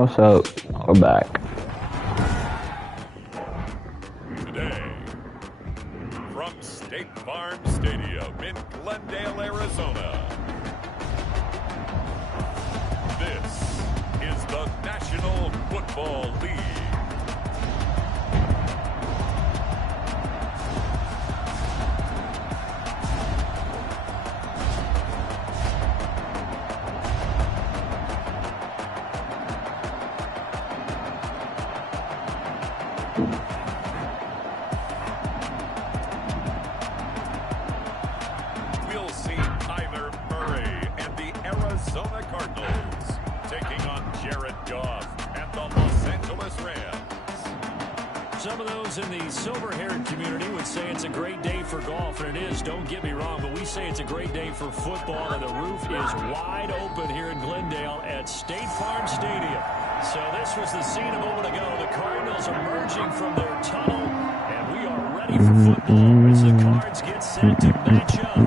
What's up? We're back. Today, from State Farm Stadium in Glendale, Arizona, this is the National Football League. We'll see Kyler Murray and the Arizona Cardinals taking on Jared Goff and the Los Angeles Rams. Some of those in the silver-haired community would say it's a great day for golf, and it is, don't get me wrong, but we say it's a great day for football, and the roof is wide open here in Glendale at State Farm Stadium. So this was the scene a moment ago. The Cardinals emerging from their tunnel, and we are ready for football as the Cards get set to match up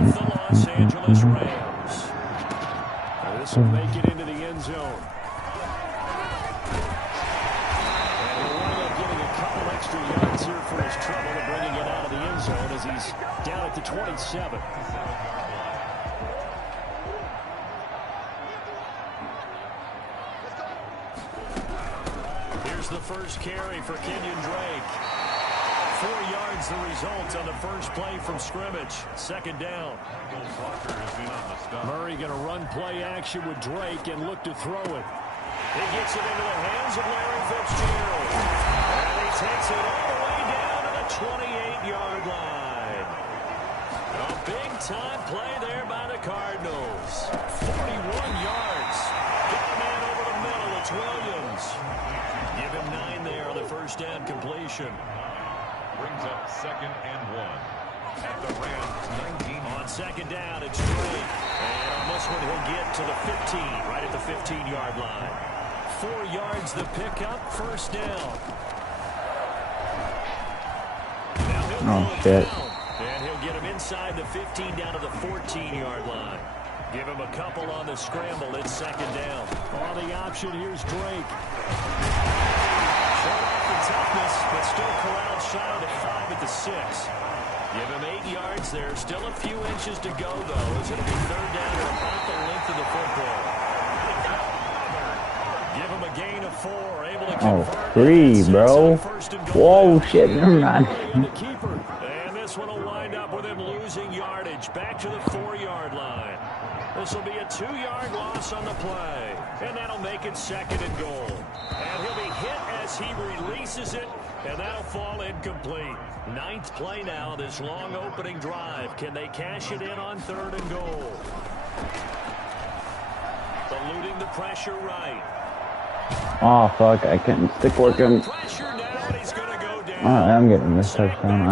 with the Los Angeles Rams. This will make it into the end zone. And he'll wind up getting a couple extra yards here for his trouble and bringing it out of the end zone as he's down at the 27. Here's the first carry for Kenyon Drake. 4 yards the result on the first play from scrimmage. Second down. Murray going to run play action with Drake and look to throw it. He gets it into the hands of Larry Fitzgerald. And he takes it all the way down to the 28-yard line. A big-time play there by the Cardinals. 41 yards. Got a man over the middle. It's Williams. Give him 9 there on the first down completion. Brings up 2nd and 1 at the Rams 19. On second down, it's Drake. And on this one, he'll get to the 15, right at the 15-yard line. 4 yards the pickup, first down. Now he'll Oh, shit. down, and he'll get him inside the 15 down to the 14-yard line. Give him a couple on the scramble. It's second down. On the option, here's Drake. Short off the toughness, but still corralled shy of the 5 at the 6. Give him 8 yards there. Still a few inches to go, though, as it'll be third down to about the length of the football. Give him a gain of 4. Able to convert. 3, bro. Whoa, shit, never mind. And this one will wind up with him losing yardage. Back to the 4-yard line. This will be a 2-yard loss on the play. And that'll make it second and goal. And he'll be hit as he releases it. And that'll fall incomplete. 9th play now, this long opening drive. Can they cash it in on 3rd and goal? Eluding the pressure right. Oh, fuck, I can't stick working. Pressure now, and he's gonna go down. I'm getting this touchdown.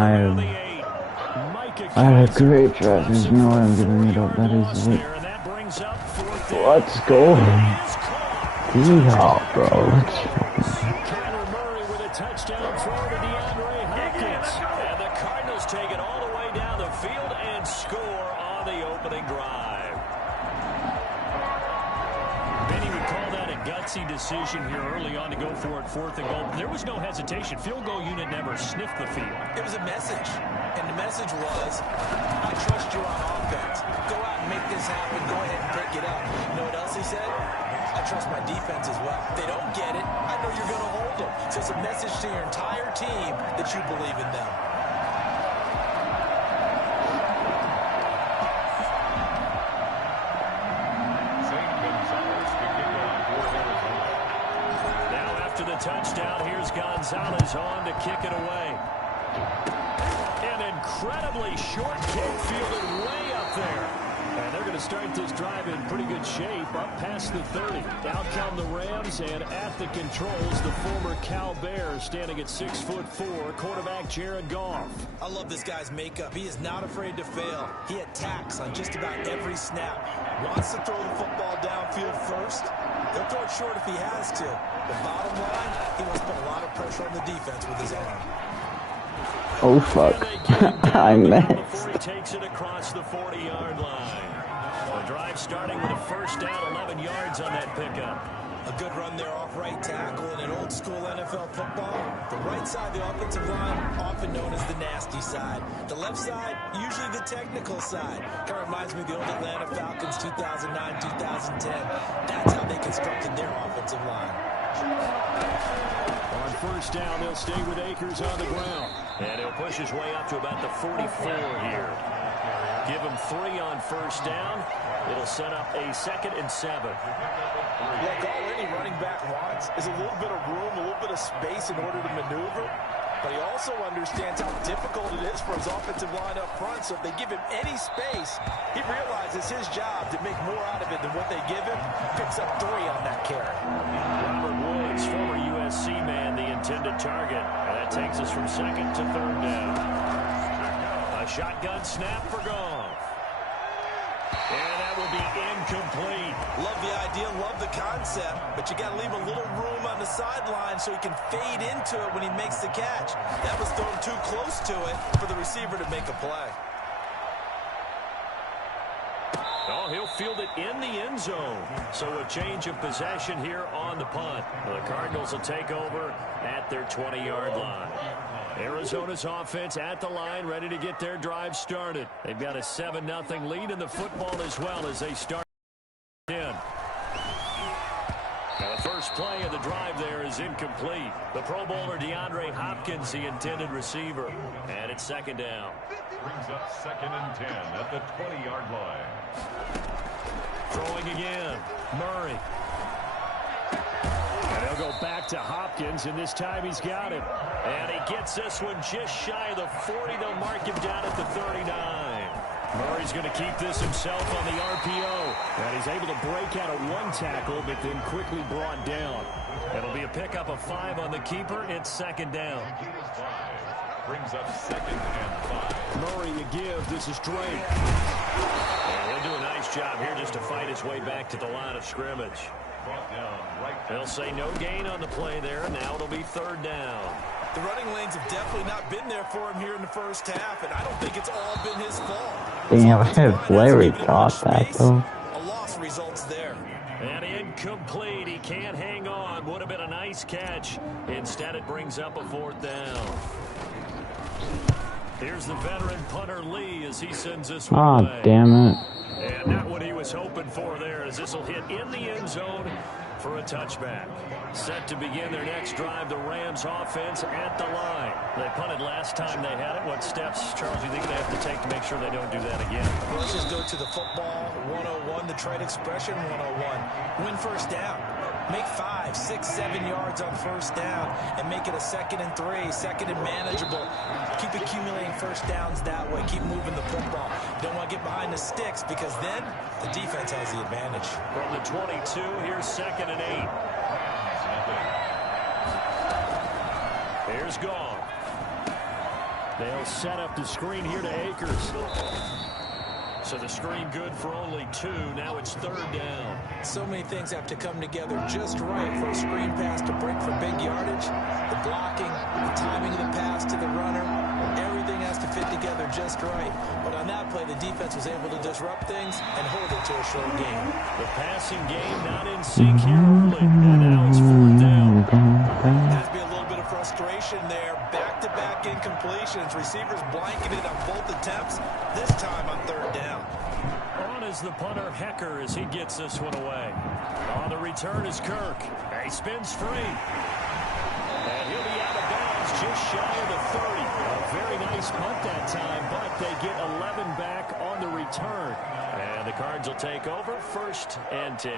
I had a great try. There's no way I'm giving it up that easily. Let's go. Yeehaw, bro. Let's Kyler Murray with a touchdown throw to DeAndre Hopkins. And the Cardinals take it all the way down the field and score on the opening drive. Benny would call that a gutsy decision here early on to go for it 4th and goal. There was no hesitation. Field goal unit never sniffed the field. It was a message. And the message was, I trust you on offense. Go out and make this happen. Go ahead and pick it up. You know what else he said? I trust my defense as well. If they don't get it, I know you're going to hold them. So it's a message to your entire team that you believe in them. Now after the touchdown, here's Gonzalez on to kick it away. An incredibly short kick fielded way up there. And they're going to start this drive in pretty good shape, up past the 30. Out come the Rams, and at the controls, the former Cal Bear standing at 6'4", quarterback Jared Goff. I love this guy's makeup. He is not afraid to fail. He attacks on just about every snap. Wants to throw the football downfield first. He'll throw it short if he has to. The bottom line, he wants to put a lot of pressure on the defense with his arm. Oh, fuck. I missed. Before he takes it across the 40-yard line. The drive starting with a first down, 11 yards on that pickup. A good run there off right tackle in an old school NFL football. The right side of the offensive line, often known as the nasty side. The left side, usually the technical side. Kind of reminds me of the old Atlanta Falcons 2009, 2010. That's how they constructed their offensive line. On first down, they'll stay with Akers on the ground. And he'll push his way up to about the 44 here. Give him 3 on first down. It'll set up a 2nd and 7. Look, all any running back wants is a little bit of room, a little bit of space in order to maneuver. But he also understands how difficult it is for his offensive line up front. So if they give him any space, he realizes his job to make more out of it than what they give him. Picks up 3 on that carry. Robert Woods, former USC man, the intended target. And that takes us from 2nd to 3rd down. A shotgun snap for Goff. And that will be incomplete. Love the idea, love the concept, but you got to leave a little room on the sideline so he can fade into it when he makes the catch. That was thrown too close to it for the receiver to make a play. Oh, he'll field it in the end zone. So a change of possession here on the punt. The Cardinals will take over at their 20-yard line. Arizona's offense at the line, ready to get their drive started. They've got a 7-0 lead in the football as well as they start in. Now the first play of the drive there is incomplete. The Pro Bowler DeAndre Hopkins, the intended receiver. And it's 2nd down. Brings up 2nd and 10 at the 20-yard line. Throwing again. Murray. And he'll go back to Hopkins, and this time he's got him. And he gets this one just shy of the 40. They'll mark him down at the 39. Murray's going to keep this himself on the RPO. And he's able to break out of 1 tackle, but then quickly brought down. It'll be a pickup of 5 on the keeper. It's 2nd down. Brings up 2nd and 5. Murray to give. This is Drake. And he'll do a nice job here just to fight his way back to the line of scrimmage. They'll say no gain on the play there. Now it'll be 3rd down. The running lanes have definitely not been there for him here in the first half, and I don't think it's all been his fault. Damn, Larry caught that, though. A loss results there. And incomplete. He can't hang on. Would have been a nice catch. Instead, it brings up a 4th down. Here's the veteran punter Lee as he sends this one away. Oh, damn it. And not what he was hoping for there, as this will hit in the end zone for a touchback. Set to begin their next drive, the Rams offense at the line. They punted last time they had it. What steps, Charles, do you think they have to take to make sure they don't do that again? Well, let's just go to the football 101, the trade expression 101. Win first down. Make 5, 6, 7 yards on first down and make it a 2nd and 3, 2nd and manageable. Keep accumulating first downs that way. Keep moving the football. Don't want to get behind the sticks because then the defense has the advantage. From the 22, here's 2nd and 8. Here's Goff. They'll set up the screen here to Akers. So the screen good for only 2. Now it's 3rd down. So many things have to come together just right for a screen pass to break for big yardage. The blocking, the timing of the pass to the runner, everything has to fit together just right. But on that play, the defense was able to disrupt things and hold it to a short game. The passing game not in sync here early. And now it's 4th down. Has to be a little bit of frustration there. Back-to-back incompletions. Receivers blanketed on both attempts, this time on 3rd down. On is the punter Hecker as he gets this one away. On the return is Kirk. He spins free. And he'll be out of bounds just shy of the 30. A very nice punt that time, but they get 11 back on the return. And the Cards will take over 1st and 10.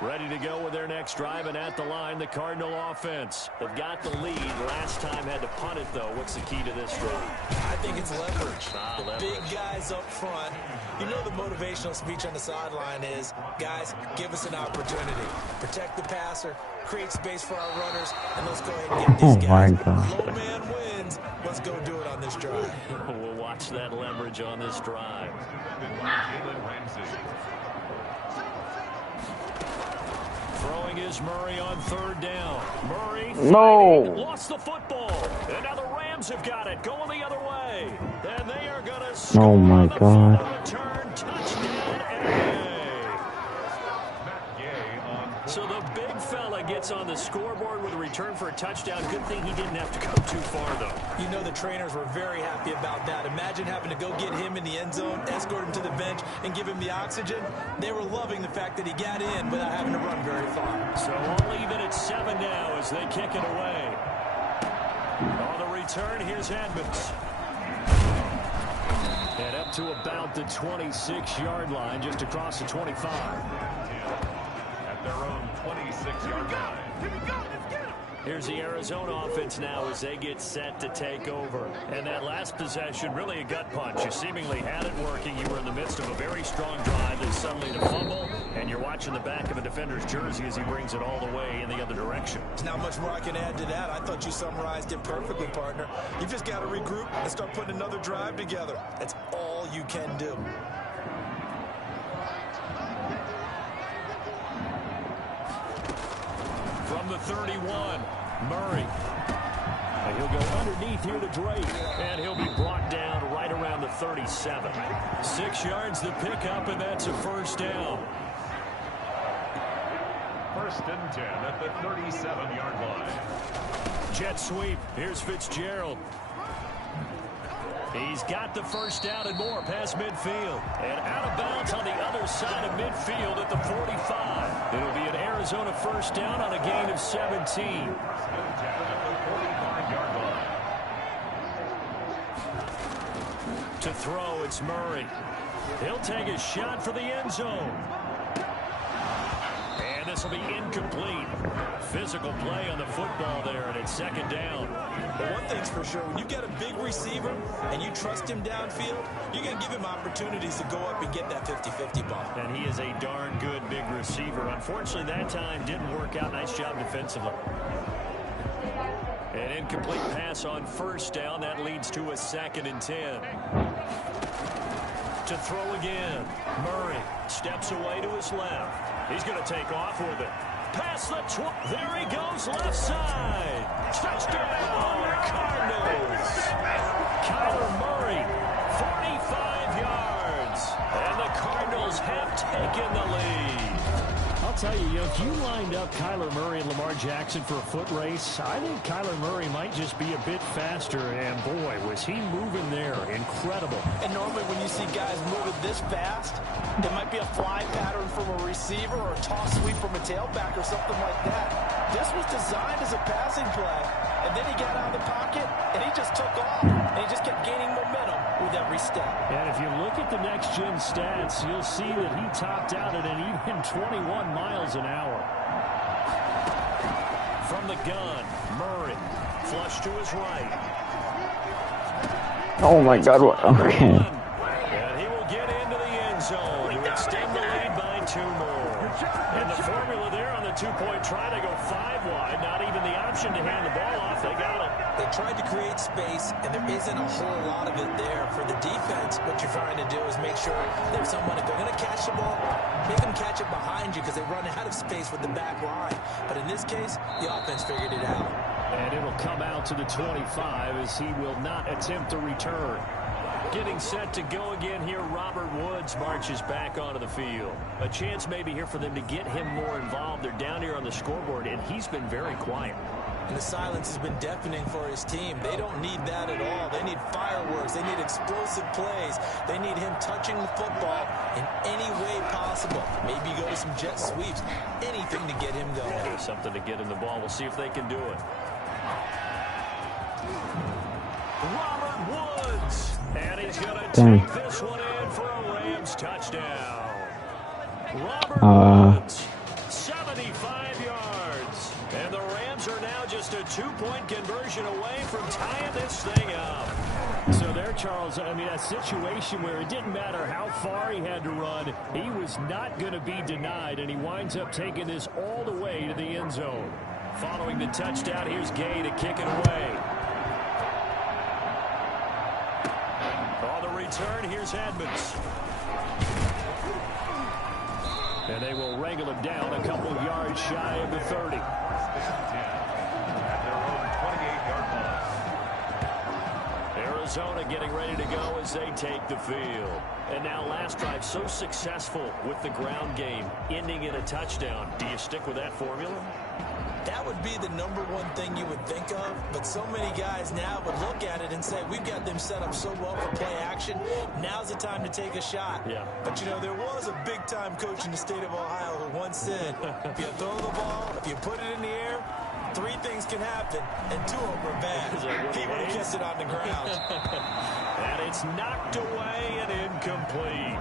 Ready to go with their next drive, and at the line, the Cardinal offense. They've got the lead. Last time had to punt it, though. What's the key to this drive? I think it's leverage. The Leverage. big guys up front. You know the motivational speech on the sideline is, guys, give us an opportunity. Protect the passer, create space for our runners, and let's go ahead and get these guys. My God. Low man wins. Let's go do it on this drive. We'll watch that leverage on this drive. Throwing is Murray on 3rd down. Murray lost the football. And now the Rams have got it. Going the other way. And they are going to score. Oh, my God. Return touchdown. So the big scoreboard with a return for a touchdown. Good thing he didn't have to go too far, though. You know the trainers were very happy about that. Imagine having to go get him in the end zone, escort him to the bench, and give him the oxygen. They were loving the fact that he got in without having to run very far. So only even at 7 now as they kick it away. On the return, here's Edmonds. And up to about the 26-yard line, just across the 25. At their own 26-yard line. Here we go. Let's get him. Here's the Arizona offense now as they get set to take over. And that last possession, really a gut punch. You seemingly had it working. You were in the midst of a very strong drive. There's suddenly the fumble, and you're watching the back of a defender's jersey as he brings it all the way in the other direction. There's not much more I can add to that. I thought you summarized it perfectly, partner. You just got to regroup and start putting another drive together. That's all you can do. From the 31, Murray. And he'll go underneath here to Drake. And he'll be brought down right around the 37. 6 yards the pickup, and that's a first down. First and 10 at the 37-yard line. Jet sweep. Here's Fitzgerald. He's got the first down and more past midfield. And out of bounds on the other side of midfield at the 45. It'll be an Arizona first down on a gain of 17. First and 10 at the 45-yard line. To throw, it's Murray. He'll take a shot for the end zone. And this will be incomplete. Physical play on the football there, and it's second down. But one thing's for sure, when you get a big receiver and you trust him downfield, you're going to give him opportunities to go up and get that 50-50 ball. And he is a darn good big receiver. Unfortunately, that time didn't work out. Nice job defensively. An incomplete pass on first down. That leads to a 2nd and 10. To throw again. Murray steps away to his left. He's going to take off with it. Past the there he goes, left side. Touchdown, Cardinals. Kyler Murray, 45 yards. And the Cardinals have taken the lead. I'll tell you, if you lined up Kyler Murray and Lamar Jackson for a foot race, I think Kyler Murray might just be a bit faster. And boy, was he moving there. Incredible. And normally when you see guys moving this fast, it might be a fly pattern from a receiver or a toss sweep from a tailback or something like that. This was designed as a passing play. And then he got out of the pocket, and he just took off. And he just kept gaining momentum with every step. And if you look at the next-gen stats, you'll see that he topped out at an even 21 miles an hour. From the gun, Murray, flush to his right. Oh my God! What? Okay. And he will get into the end zone to extend the lead by 2 more. And the formula there on the 2-point try, they go 5 wide. Not even the option to hand the ball off. They got it. They tried to create space, and there isn't a whole lot of it there. For the defense, what you're trying to do is make sure there's someone, if they're going to catch the ball, make them catch it behind you because they run out of space with the back line. But in this case, the offense figured it out. And it'll come out to the 25 as he will not attempt a return. Getting set to go again here, Robert Woods marches back onto the field. A chance maybe here for them to get him more involved. They're down here on the scoreboard, and he's been very quiet. And the silence has been deafening for his team. They don't need that at all. They need fireworks. They need explosive plays. They need him touching the football in any way possible. Maybe go to some jet sweeps. Anything to get him going. There's something to get him the ball. We'll see if they can do it. Robert Woods. And he's going to take this one in for a Rams touchdown. Robert Woods, 75 yards. And the Rams are now just a 2-point conversion away from tying this thing up. So there, Charles, I mean, a situation where it didn't matter how far he had to run, he was not going to be denied, and he winds up taking this all the way to the end zone. Following the touchdown, here's Gay to kick it away. On the return, here's Edmonds. And they will wrangle him down a couple of yards shy of the 30. At their own 28-yard line. Arizona getting ready to go as they take the field. And now last drive so successful with the ground game, ending in a touchdown. Do you stick with that formula? That would be the #1 thing you would think of, but so many guys now would look at it and say, we've got them set up so well for play action. Now's the time to take a shot. Yeah. But, you know, there was a big-time coach in the state of Ohio who once said, if you throw the ball, if you put it in the air, 3 things can happen, and 2 of them are bad. He would have kissed it on the ground. And it's knocked away and incomplete.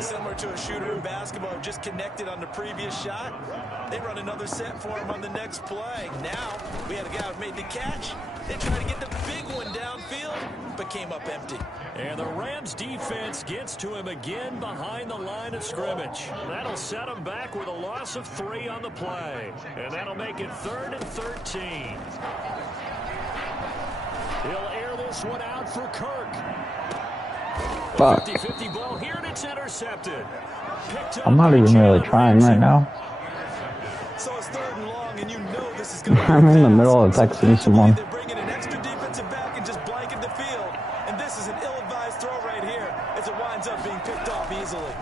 Similar to a shooter in basketball who just connected on the previous shot. They run another set for him on the next play. Now, we had a guy who made the catch. They tried to get the big one downfield, but came up empty. And the Rams defense gets to him again behind the line of scrimmage. That'll set him back with a loss of 3 on the play. And that'll make it 3rd and 13. He'll air this one out for Kirk. Fuck. 50-50 ball here, and it's intercepted. I'm not even really trying right now. So it's 3rd and long, and you know this is going to I'm in the middle of texting someone. They're bringing an extra defensive back and just blanket the field. And this is an ill-advised throw right here as it winds up being picked off easily.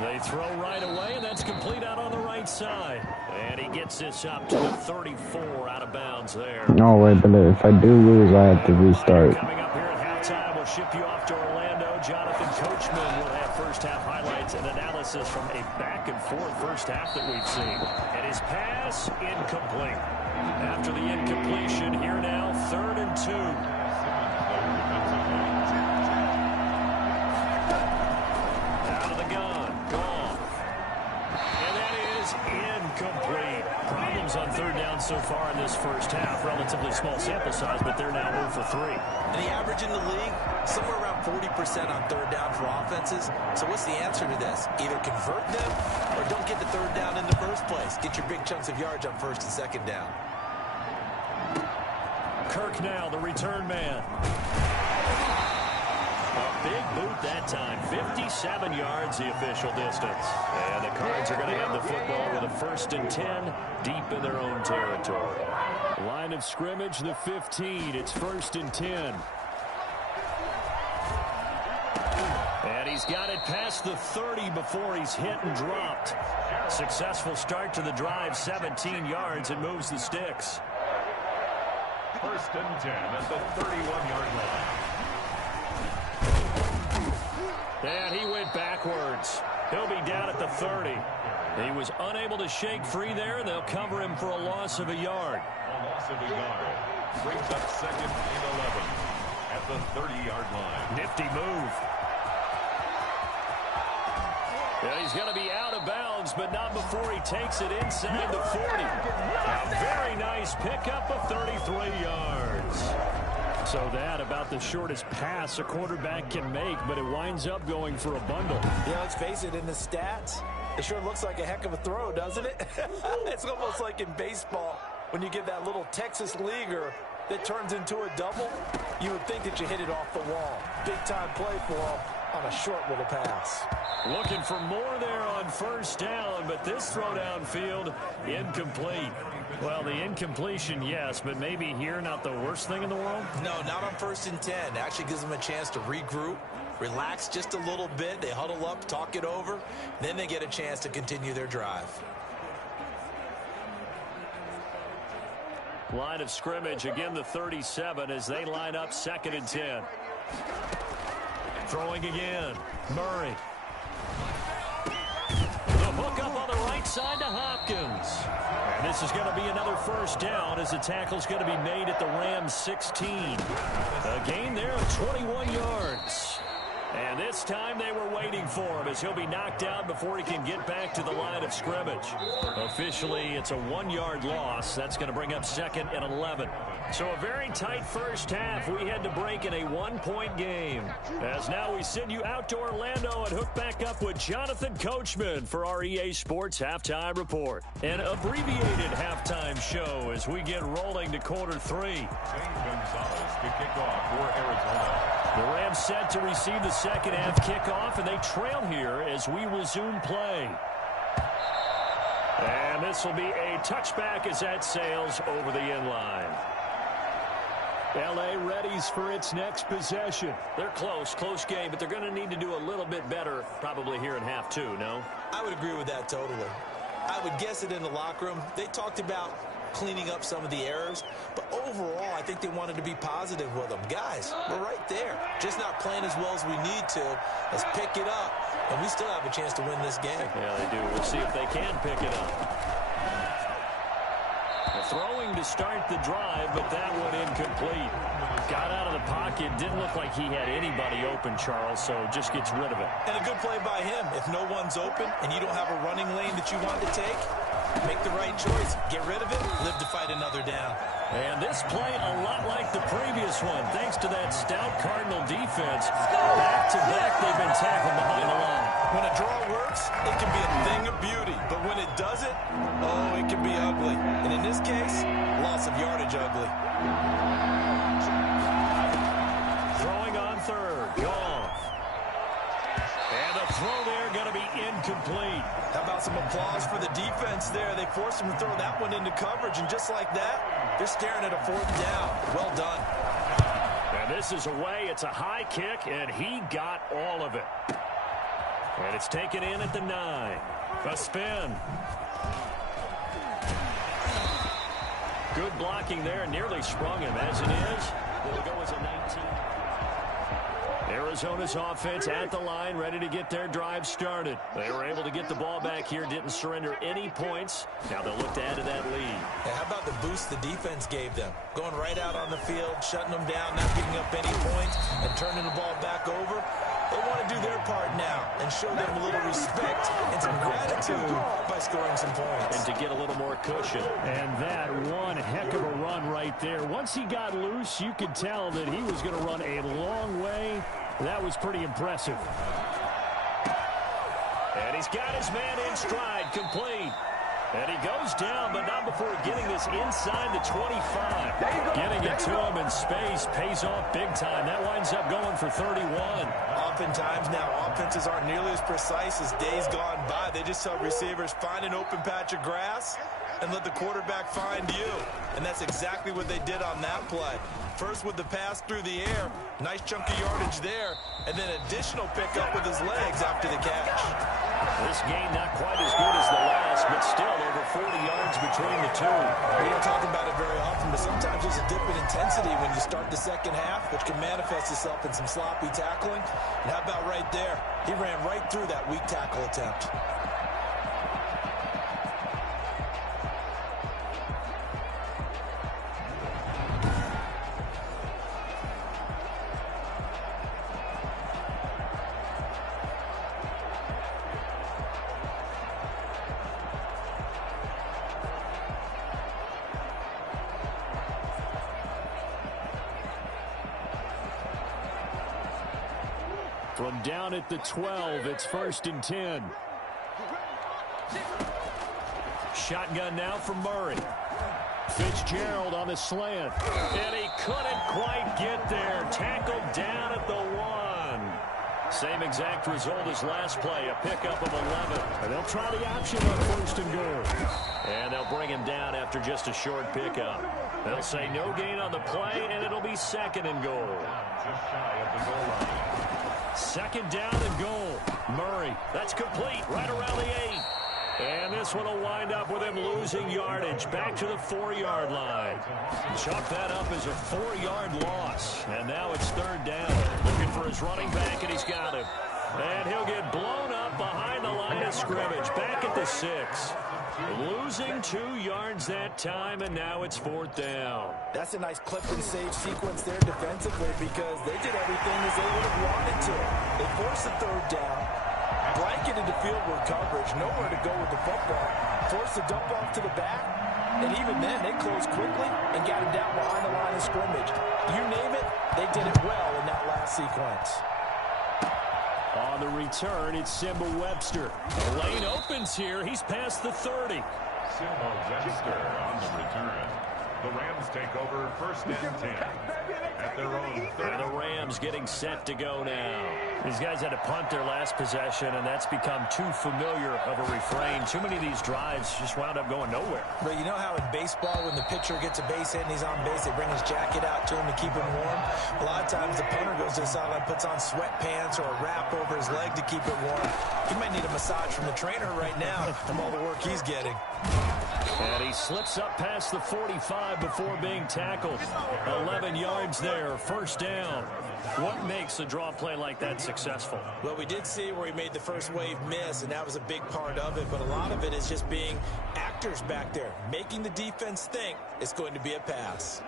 They throw right away, and that's complete out on the right side. And he gets this up to the 34 out of bounds there. No way, but if I do lose, I have to restart. Coming up here at halftime, we'll ship you off to Orlando. Jonathan Coachman will have first-half highlights and analysis from a back-and-forth first half that we've seen. And his pass, incomplete. After the incompletion, here now, 3rd and 2. Out of the gun, Goff. And that is incomplete. Problems on 3rd down so far in this first half. Relatively small sample size, but they're now 0 for 3. And the average in the league, somewhere around 40% on 3rd down for offenses. So what's the answer to this? Either convert them or don't get the 3rd down in the first place. Get your big chunks of yards on 1st and 2nd down. Kirk now, the return man. A big boot that time. 57 yards, the official distance. And the Cards are going to have the football with a 1st and 10 deep in their own territory. Line of scrimmage, the 15. It's 1st and 10. And he's got it past the 30 before he's hit and dropped. Successful start to the drive, 17 yards, and moves the sticks. 1st and 10 at the 31-yard line. And he went backwards. He'll be down at the 30. He was unable to shake free there, and they'll cover him for a loss of a yard. A loss of a yard. Brings up 2nd and 11 at the 30-yard line. Nifty move. Yeah, he's going to be out of bounds, but not before he takes it inside the 40. A very nice pickup of 33 yards. So that about the shortest pass a quarterback can make, but it winds up going for a bundle. Yeah, let's face it, in the stats, it sure looks like a heck of a throw, doesn't it? It's almost like in baseball when you get that little Texas leaguer that turns into a double. You would think that you hit it off the wall. Big-time play for him on a short little pass. Looking for more there on 1st down, but this throw downfield, incomplete. Well, the incompletion, yes, but maybe here not the worst thing in the world? No, not on 1st and 10. It actually gives them a chance to regroup, relax just a little bit. They huddle up, talk it over. Then they get a chance to continue their drive. Line of scrimmage, again the 37 as they line up 2nd and 10. Throwing again, Murray. The hook up on the right side to Hopkins. And this is going to be another 1st down as the tackle's going to be made at the Rams 16. A gain there of 21 yards. And this time they were waiting for him as he'll be knocked out before he can get back to the line of scrimmage. Officially, it's a 1-yard loss. That's going to bring up 2nd and 11. So a very tight first half. We had to break in a 1-point game. As now we send you out to Orlando and hook back up with Jonathan Coachman for our EA Sports Halftime Report. An abbreviated halftime show as we get rolling to quarter 3. Shane Gonzalez to kick off for Arizona. The Rams set to receive the second half kickoff, and they trail here as we resume play. And this will be a touchback as that sails over the end line. L.A. readies for its next possession. They're close game, but they're going to need to do a little bit better probably here in half 2, no? I would agree with that totally. I would guess it in the locker room. They talked about cleaning up some of the errors, but overall, I think they wanted to be positive with them. Guys, we're right there. Just not playing as well as we need to. Let's pick it up, and we still have a chance to win this game. Yeah, they do. We'll see if they can pick it up. Throwing to start the drive, but that one incomplete. Got out of the pocket. Didn't look like he had anybody open, Charles, so just gets rid of it. And a good play by him. If no one's open and you don't have a running lane that you want to take, make the right choice. Get rid of it. Live to fight another down. And this play a lot like the previous one, thanks to that stout Cardinal defense. Back-to-back, they've been tackled behind the line. When a draw works, it can be a thing of beauty. But when it doesn't, oh, it can be ugly. And in this case, loss of yardage ugly. Throwing on third. Goff. And the throw there going to be incomplete. How about some applause for the defense there? They forced him to throw that one into coverage, and just like that, they're staring at a fourth down. Well done. And this is away. It's a high kick, and he got all of it. And it's taken in at the 9. A spin. Good blocking there. Nearly sprung him. As it is, it'll go as a 19. Arizona's offense at the line, ready to get their drive started. They were able to get the ball back here, didn't surrender any points. Now they'll look to add to that lead. Yeah, how about the boost the defense gave them? Going right out on the field, shutting them down, not giving up any points, and turning the ball back over. They want to do their part now and show them a little respect and some gratitude by scoring some points. And to get a little more cushion. And that one heck of a run right there. Once he got loose, you could tell that he was going to run a long way. That was pretty impressive. And he's got his man in stride, complete. And he goes down, but not before getting this inside the 25. Getting it to him in space pays off big time. That winds up going for 31. Oftentimes now, offenses aren't nearly as precise as days gone by. They just tell receivers, find an open patch of grass and let the quarterback find you. And that's exactly what they did on that play. First with the pass through the air, nice chunk of yardage there, and then additional pickup with his legs after the catch. This game not quite as good as the last, but still over 40 yards between the two. We don't talk about it very often, but sometimes there's a dip in intensity when you start the second half, which can manifest itself in some sloppy tackling. And how about right there? He ran right through that weak tackle attempt. From down at the 12, it's 1st and 10. Shotgun now for Murray. Fitzgerald on the slant. And he couldn't quite get there. Tackled down at the 1. Same exact result as last play, a pickup of 11. And they'll try the option on 1st and goal. And they'll bring him down after just a short pickup. They'll say no gain on the play, and it'll be 2nd and goal. Just shy of the goal line. 2nd down and goal. Murray, that's complete, right around the 8. And this one will wind up with him losing yardage back to the 4-yard line. Chalk that up as a 4-yard loss. And now it's 3rd down. Looking for his running back, and he's got him. And he'll get blown up behind the line of scrimmage, back at the 6. Losing 2 yards that time, and now it's 4th down. That's a nice clip and save sequence there defensively because they did everything as they would have wanted to. They forced the 3rd down, blanketed the field with coverage, nowhere to go with the football, forced the dump off to the back, and even then they closed quickly and got him down behind the line of scrimmage. You name it, they did it well in that last sequence. On the return, it's Simba Webster. The lane opens here. He's past the 30. Simba Webster on the return. The Rams take over 1st and 10 at their own 30. And the Rams getting set to go now. These guys had to punt their last possession, and that's become too familiar of a refrain. Too many of these drives just wound up going nowhere. But you know how in baseball, when the pitcher gets a base hit and he's on base, they bring his jacket out to him to keep him warm? A lot of times the punter goes to the sideline, puts on sweatpants or a wrap over his leg to keep it warm. He might need a massage from the trainer right now from all the work he's getting. And he slips up past the 45 before being tackled. 11 yards there, 1st down. What makes a draw play like that successful? Well, we did see where he made the first wave miss, and that was a big part of it. But a lot of it is just being actors back there, making the defense think it's going to be a pass.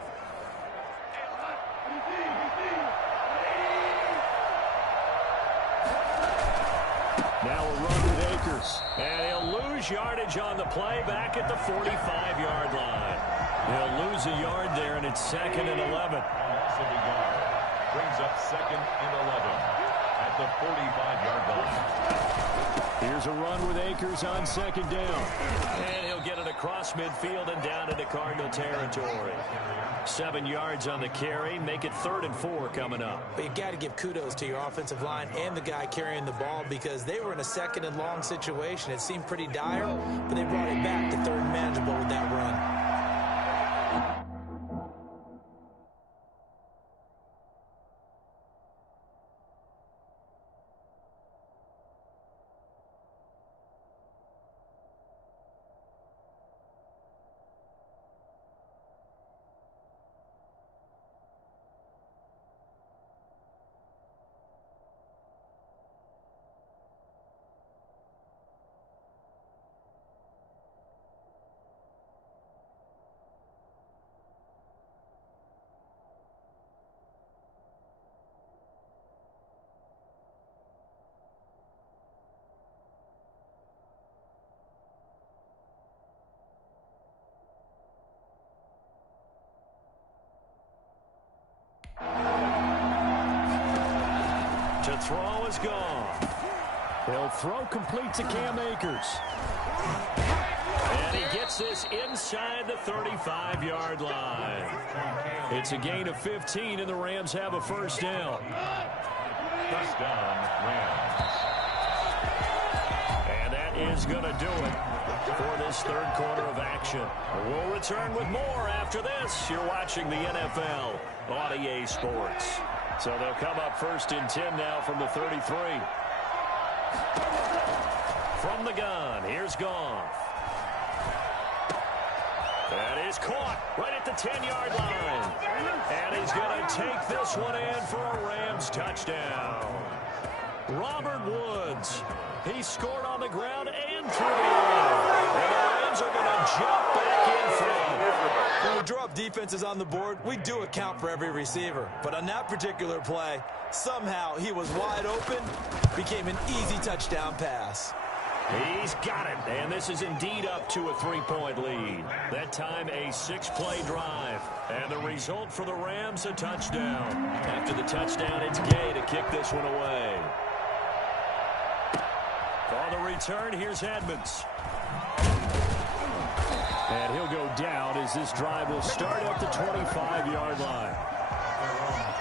Now a run with Akers. And he'll lose yardage on the play back at the 45-yard line. He'll lose a yard there, and it's 2nd and 11. Brings up 2nd and 11 at the 45-yard line. Here's a run with Akers on 2nd down. And he'll get it across midfield and down into Cardinal territory. 7 yards on the carry. Make it 3rd and 4 coming up. But you got to give kudos to your offensive line and the guy carrying the ball, because they were in a 2nd and long situation. It seemed pretty dire, but they brought it back to 3rd and manageable with that run. To throw is gone. He'll throw complete to Cam Akers. And he gets this inside the 35-yard line. It's a gain of 15, and the Rams have a 1st down. 1st down, Rams. And that is going to do it for this 3rd quarter of action. We'll return with more after this. You're watching the NFL on EA Sports. So they'll come up 1st and 10 now from the 33. From the gun, here's Goff. That is caught right at the 10-yard line. And he's going to take this one in for a Rams touchdown. Robert Woods, he scored on the ground and through the air. And the Rams are going to jump back in front. When we draw up defenses on the board, we do account for every receiver. But on that particular play, somehow he was wide open, became an easy touchdown pass. He's got it, and this is indeed up to a 3-point lead. That time a 6-play drive, and the result for the Rams, a touchdown. After the touchdown, it's Gay to kick this one away. On the return, here's Edmonds. And he'll go down as this drive will start at the 25-yard line.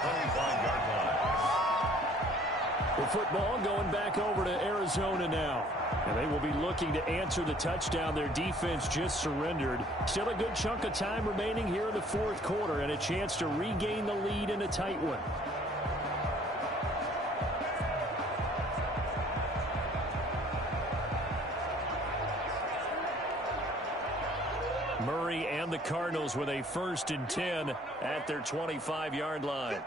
25-yard line. The football going back over to Arizona now. And they will be looking to answer the touchdown their defense just surrendered. Still a good chunk of time remaining here in the 4th quarter and a chance to regain the lead in a tight one. Murray and the Cardinals with a 1st and 10 at their 25-yard line.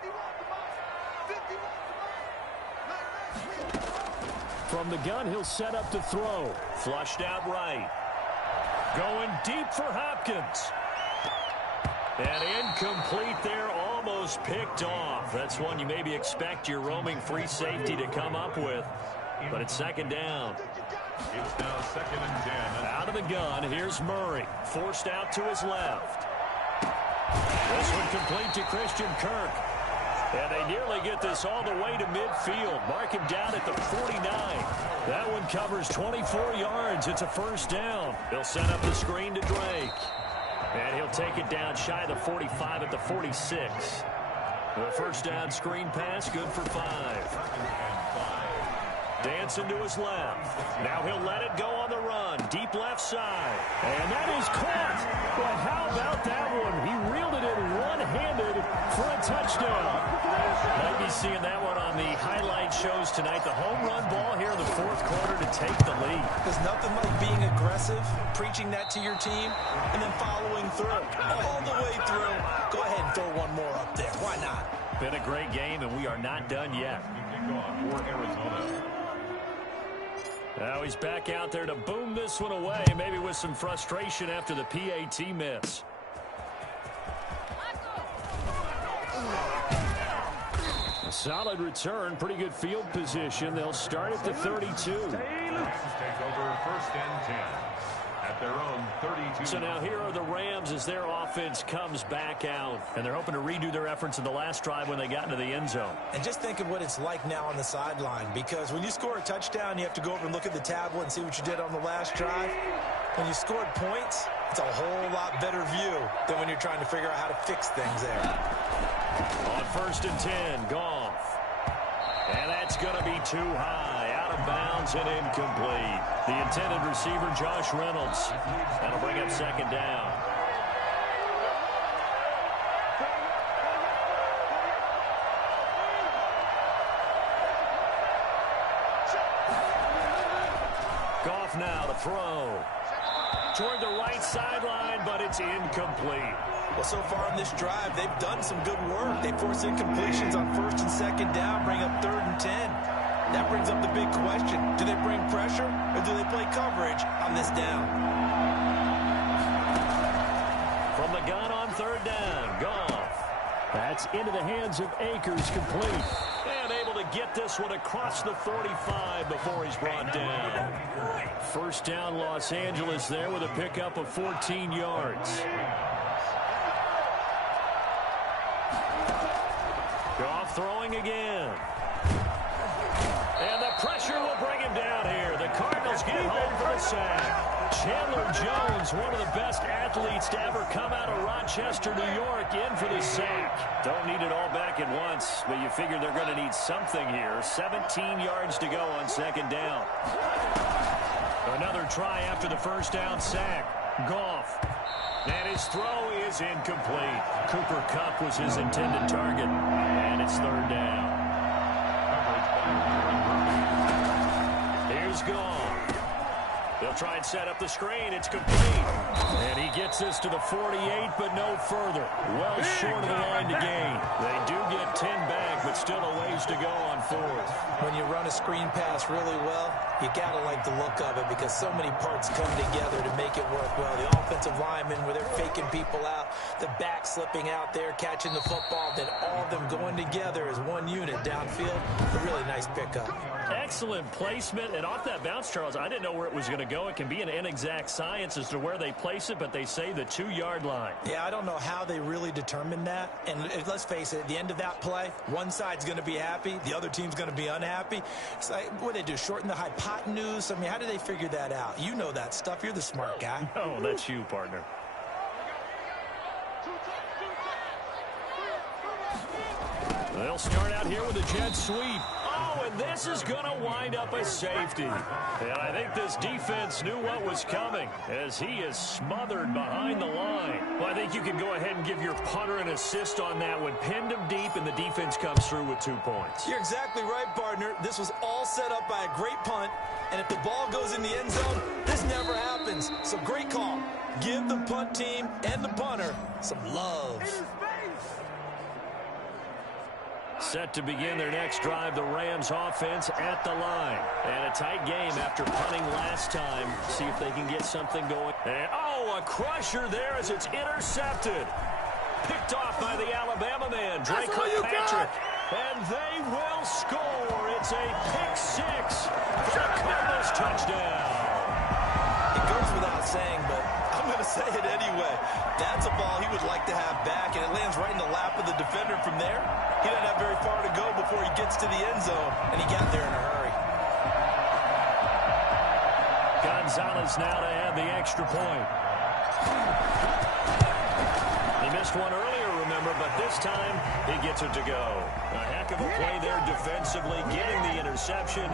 From the gun, he'll set up to throw. Flushed out right. Going deep for Hopkins. And incomplete there, almost picked off. That's one you maybe expect your roaming free safety to come up with. But it's 2nd down. It's now 2nd and 10. Out of the gun, here's Murray. Forced out to his left. This one complete to Christian Kirk. And they nearly get this all the way to midfield. Mark him down at the 49. That one covers 24 yards. It's a 1st down. They'll set up the screen to Drake. And he'll take it down shy of the 45 at the 46. The first down screen pass, good for 5. Dancing to his left. Now he'll let it go on the run. Deep left side. And that is caught. But how about that one? He reeled it in one-handed for a touchdown. Might be seeing that one on the highlight shows tonight. The home run ball here in the fourth quarter to take the lead. There's nothing like being aggressive, preaching that to your team, and then following through. All the way through. Go ahead and throw one more up there. Why not? Been a great game, and we are not done yet. For Arizona. Now he's back out there to boom this one away, maybe with some frustration after the PAT miss. A solid return, pretty good field position. They'll start at the 32. Take over first and 10 at their own 32. So now here are the Rams as their offense comes back out. And they're hoping to redo their efforts in the last drive when they got into the end zone. And just think of what it's like now on the sideline, because when you score a touchdown, you have to go over and look at the tablet and see what you did on the last drive. When you scored points, it's a whole lot better view than when you're trying to figure out how to fix things there. On first and 10, Goff. And that's going to be too high, out of bounds and incomplete. The intended receiver, Josh Reynolds. That'll bring up second down. Goff now to throw. Toward the right sideline, but it's incomplete. Well, so far in this drive, they've done some good work. They force incompletions on first and second down, bring up third and 10. That brings up the big question. Do they bring pressure, or do they play coverage on this down? From the gun on third down, Goff. That's into the hands of Akers, complete. And able to get this one across the 45 before he's brought down. First down, Los Angeles there with a pickup of 14 yards. Goff throwing again. And the pressure will bring him down here. The Cardinals get home for the sack. Chandler Jones, one of the best athletes to ever come out of Rochester, New York, in for the sack. Don't need it all back at once, but you figure they're going to need something here. 17 yards to go on second down. Another try after the first down sack. Goff. And his throw is incomplete. Cooper Kupp was his intended target. And it's third down. Here's Goff. They'll try and set up the screen. It's complete. And he gets this to the 48, but no further. Well short of the line to gain. They do get 10 back, but still a ways to go on fourth. When you run a screen pass really well, you got to like the look of it, because so many parts come together to make it work well. The offensive linemen, where they're faking people out, the back slipping out there, catching the football, then all of them going together as one unit downfield. A really nice pickup. Excellent placement, and off that bounce, Charles, I didn't know where it was going to go. It can be an inexact science as to where they place it, but they say the 2-yard line. Yeah, I don't know how they really determine that. And let's face it, at the end of that play, one side's going to be happy, the other team's going to be unhappy. It's like, what do they do, shorten the hypotenuse? I mean, how do they figure that out? You know that stuff. You're the smart guy. Oh, that's you, partner. They'll start out here with a jet sweep. Oh, and this is going to wind up a safety. And I think this defense knew what was coming as he is smothered behind the line. Well, I think you can go ahead and give your punter an assist on that one. Pinned him deep, and the defense comes through with 2 points. You're exactly right, partner. This was all set up by a great punt, and if the ball goes in the end zone, this never happens. So great call. Give the punt team and the punter some love. Set to begin their next drive, the Rams offense at the line. And a tight game after punting last time. See if they can get something going. And, oh, a crusher there as it's intercepted. Picked off by the Alabama man, Drake Kirkpatrick. And they will score. It's a pick six for the Cardinals touchdown. It goes without saying, but I'm going to say it anyway. That's a ball he would like to have back, and it lands right in the lap of the defender from there. He doesn't have very far to go before he gets to the end zone, and he got there in a hurry. Gonzalez now to add the extra point. He missed one earlier, remember, but this time he gets it to go. A heck of a play there defensively, getting the interception,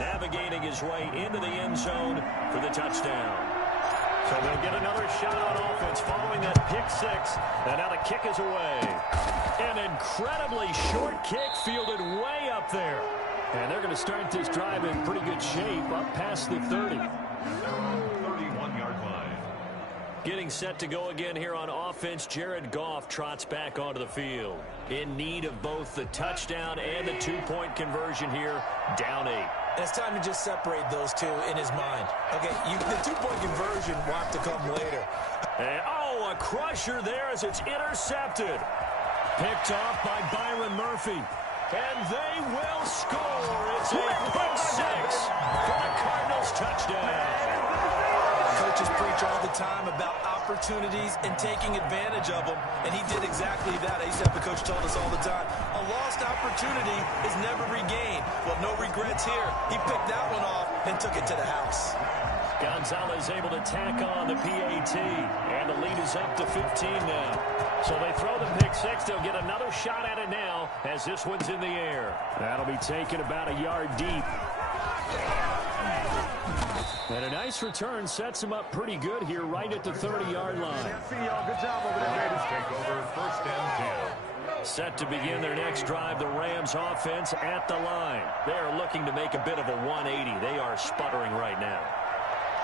navigating his way into the end zone for the touchdown. So they'll get another shot on offense following that pick six. And now the kick is away. An incredibly short kick fielded way up there. And they're going to start this drive in pretty good shape up past the 30. 31-yard line. Getting set to go again here on offense. Jared Goff trots back onto the field. In need of both the touchdown and the two-point conversion here. Down 8. And it's time to just separate those two in his mind. Okay, the two-point conversion will have to come later. And, a crusher there as it's intercepted. Picked off by Byron Murphy. And they will score. It's a pick six for the Cardinals touchdown. Coaches preach all the time about opportunities and taking advantage of them, and he did exactly that. I used to have the coach told us all the time, a lost opportunity is never regained. Well, no regrets here. He picked that one off and took it to the house. Gonzalez able to tack on the PAT, and the lead is up to 15 now. So they throw the pick six. They'll get another shot at it now as this one's in the air. That'll be taken about a yard deep. And a nice return sets him up pretty good here right at the 30-yard line. Good job over there, Raiders. Take over first and 10. Set to begin their next drive, the Rams offense at the line. They are looking to make a bit of a 180. They are sputtering right now.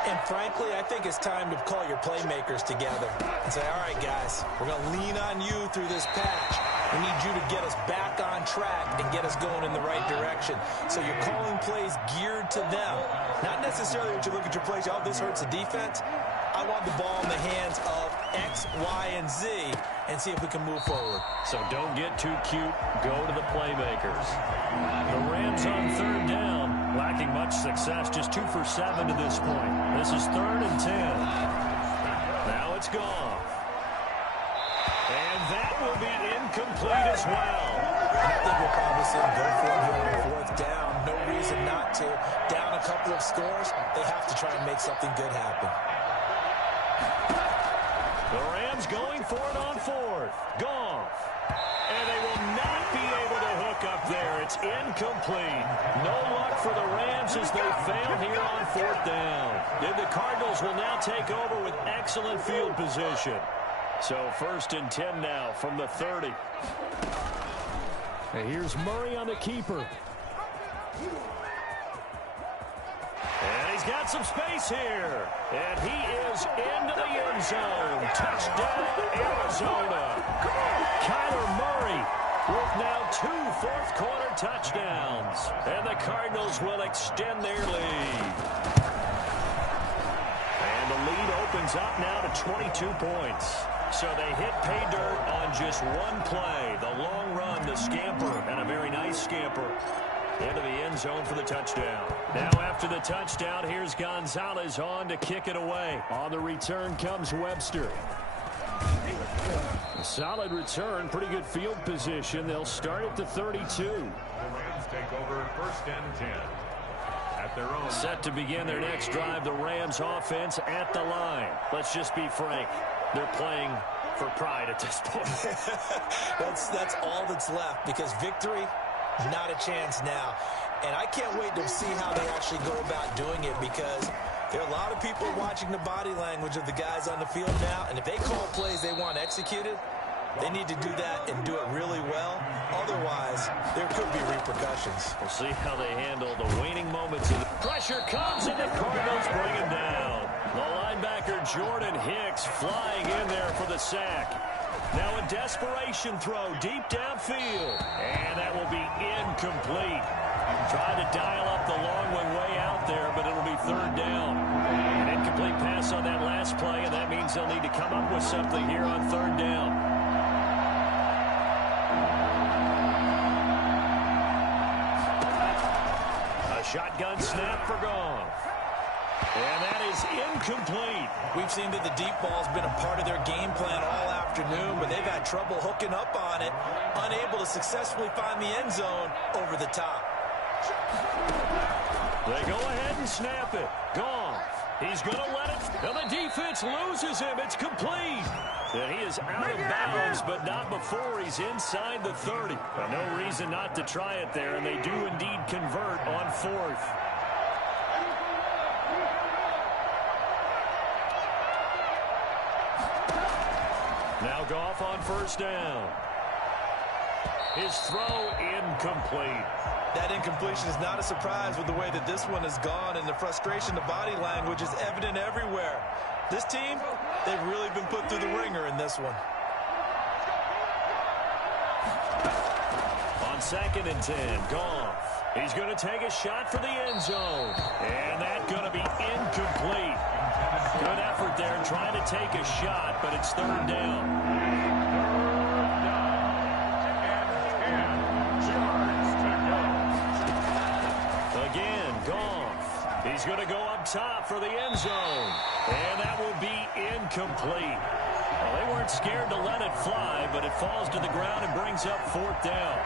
And frankly, I think it's time to call your playmakers together and say, all right, guys, we're going to lean on you through this patch. We need you to get us back on track and get us going in the right direction. So you're calling plays geared to them. Not necessarily when you look at your plays, oh, this hurts the defense. I want the ball in the hands of X, Y, and Z and see if we can move forward. So don't get too cute. Go to the playmakers. The Rams on third down, lacking much success, just 2 for 7 to this point. This is 3rd and 10. Now it's gone. And that will be incomplete as well. I think we'll probably see them go for it here on 4th down. No reason not to. Down a couple of scores, they have to try and make something good happen. The Rams going for it on 4th. Goff. And they will not be able to hook up there. It's incomplete. No luck for the Rams as they fail here on 4th down. And the Cardinals will now take over with excellent field position. So 1st and 10 now from the 30. And here's Murray on the keeper. And he's got some space here. And he is into the end zone. Touchdown, Arizona. Kyler Murray with now 2 fourth-quarter touchdowns. And the Cardinals will extend their lead. And the lead opens up now to 22 points. So they hit pay dirt on just one play. The long run, the scamper, and a very nice scamper into the end zone for the touchdown. Now after the touchdown, here's Gonzalez on to kick it away. On the return comes Webster. A solid return, pretty good field position. They'll start at the 32. The Rams take over 1st and 10. At their own. Set to begin their next drive, the Rams offense at the line. Let's just be frank. They're playing for pride at this point. That's all that's left because victory, not a chance now. And I can't wait to see how they actually go about doing it because there are a lot of people watching the body language of the guys on the field now. And if they call plays they want executed, they need to do that and do it really well. Otherwise, there could be repercussions. We'll see how they handle the waning moments. Of the pressure comes and the Cardinals bring him down. The linebacker Jordan Hicks flying in there for the sack. Now a desperation throw deep downfield. And that will be incomplete. Trying to dial up the long way out there, but it'll be 3rd down. An incomplete pass on that last play, and that means they'll need to come up with something here on 3rd down. A shotgun snap for Goff. And that is incomplete. We've seen that the deep ball's been a part of their game plan all afternoon, but they've had trouble hooking up on it, unable to successfully find the end zone over the top. They go ahead and snap it. Goff. He's going to let it. And the defense loses him. It's complete. And he is out of bounds, but not before he's inside the 30. But no reason not to try it there, and they do indeed convert on 4th. Now Goff on 1st down. His throw incomplete. That incompletion is not a surprise with the way that this one has gone, and the frustration, the body language is evident everywhere. This team, they've really been put through the ringer in this one. On 2nd and 10, Goff. He's going to take a shot for the end zone. And that's going to be incomplete. Good effort there trying to take a shot, but it's 3rd down. He's going to go up top for the end zone. And that will be incomplete. Well, they weren't scared to let it fly, but it falls to the ground and brings up 4th down.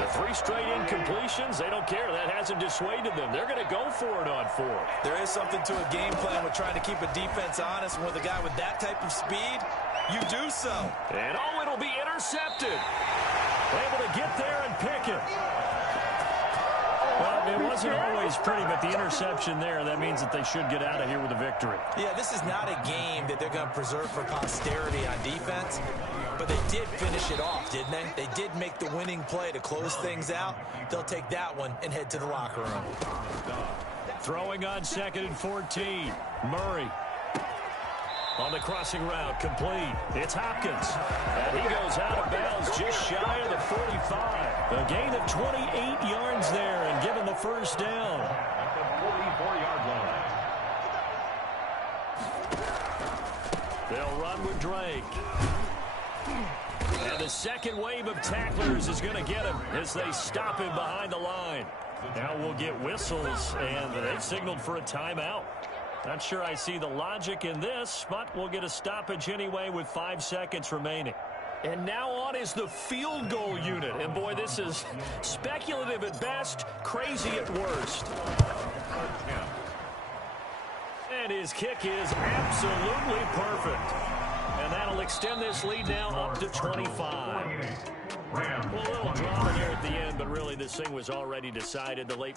The 3 straight incompletions, they don't care. That hasn't dissuaded them. They're going to go for it on 4th. There is something to a game plan with trying to keep a defense honest. And with a guy with that type of speed, you do so. And, oh, it'll be intercepted. Able to get there and pick it. Well, it wasn't always pretty, but the interception there, that means that they should get out of here with a victory. Yeah, this is not a game that they're going to preserve for posterity on defense, but they did finish it off, didn't they? They did make the winning play to close things out. They'll take that one and head to the locker room. Throwing on 2nd and 14, Murray. On the crossing route, complete. It's Hopkins. And he goes out of bounds just shy of the 45. A gain of 28 yards there and given the 1st down. At the 44-yard line. They'll run with Drake. And the second wave of tacklers is going to get him as they stop him behind the line. Now we'll get whistles, and they've signaled for a timeout. Not sure I see the logic in this, but we'll get a stoppage anyway with 5 seconds remaining. And now on is the field goal unit. And, boy, this is speculative at best, crazy at worst. And his kick is absolutely perfect. And that'll extend this lead now up to 25. Well, a little drama there at the end, but really this thing was already decided. The late